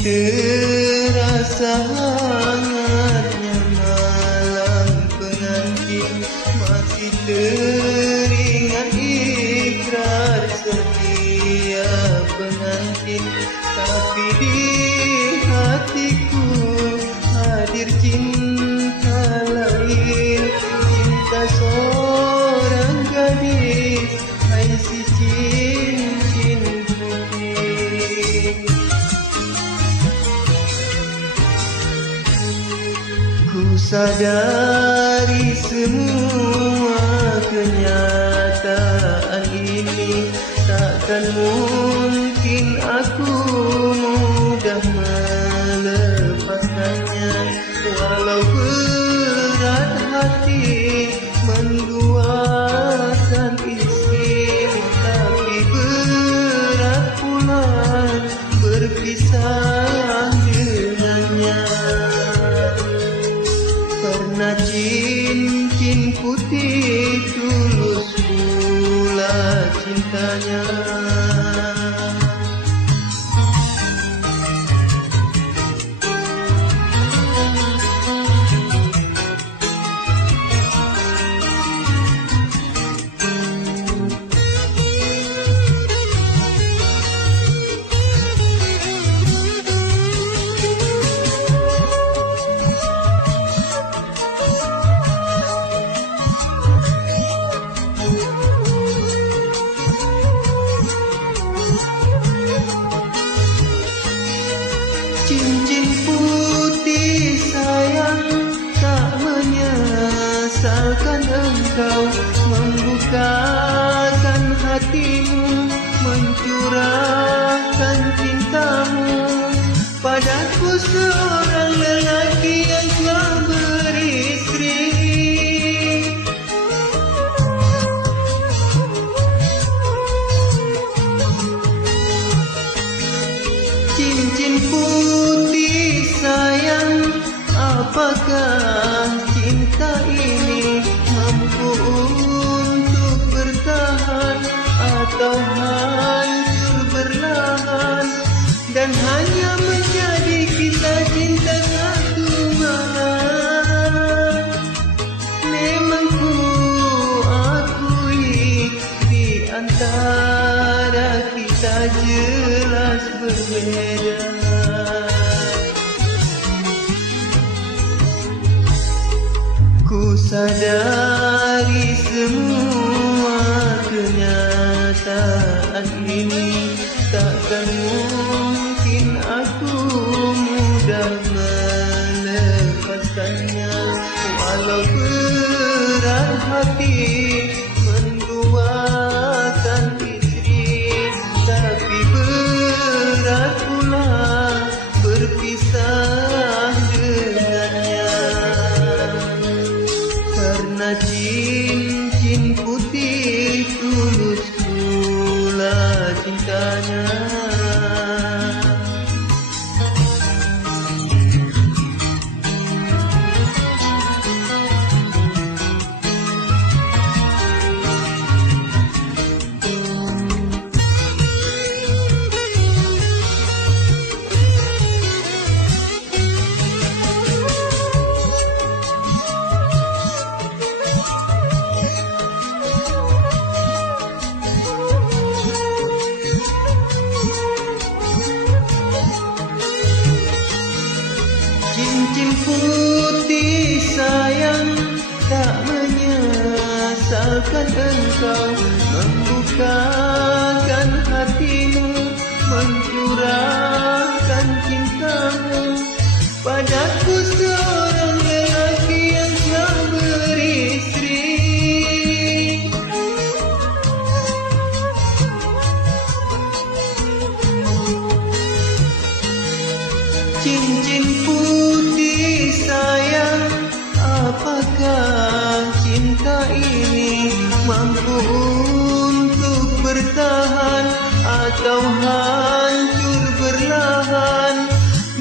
terasa hangatnya malam pengantin, masih teringat ikrar setia pengantin. Tapi di hatiku hadir cinta lain, cinta seorang gadis, hai si cincin putih. Ku sadari semua kenyataan ini, takkan mungkin aku mudah melepaskannya. Walau berat hati menduakan istri, tapi berat pula berpisah dengannya. Karena cincin putih tulus pula cintanya. Cincin putih sayang, tak menyesalkan engkau membukakan hatimu, mencurahkan cintamu padaku, seorang lelaki yang telah beristri. Cincin putih sayang, apakah cinta ini mampu untuk bertahan atau hancur berlahan, dan hanya menjadi kisah cinta satu malam? Memang ku akui di antara kita jelas berbeda. Ku sadari semua kenyataan ini, takkan mungkin aku mudah melepaskannya. Walau berat hati menduakan istri, tapi berat pula berpisah dengannya. Karena cincin putih tulus pula cintanya. Cincin putih sayang, tak menyesalkan engkau membukakan hatimu, mencurahkan cintamu padaku, seorang lelaki yang telah beristri. Cincin putih sayang, apakah cinta ini mampu untuk bertahan atau hancur berlahan,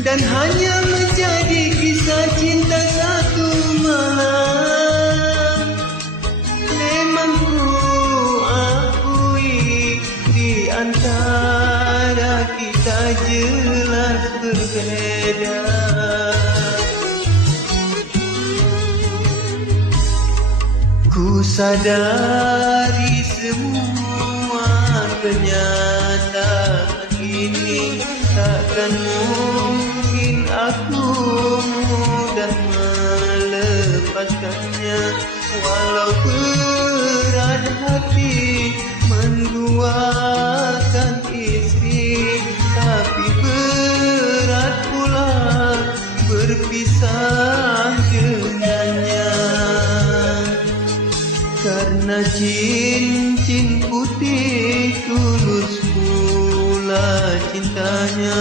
dan hanya menjadi kisah cinta satu malam? Memang ku akui di antara kita jelas berbeda. Sadari semua kenyataan ini, takkan mungkin aku mudah melepaskannya. Walau berat hati menduakan istri, tapi berat pula berpisah dengannya. Karena cincin putih tulus pula cintanya.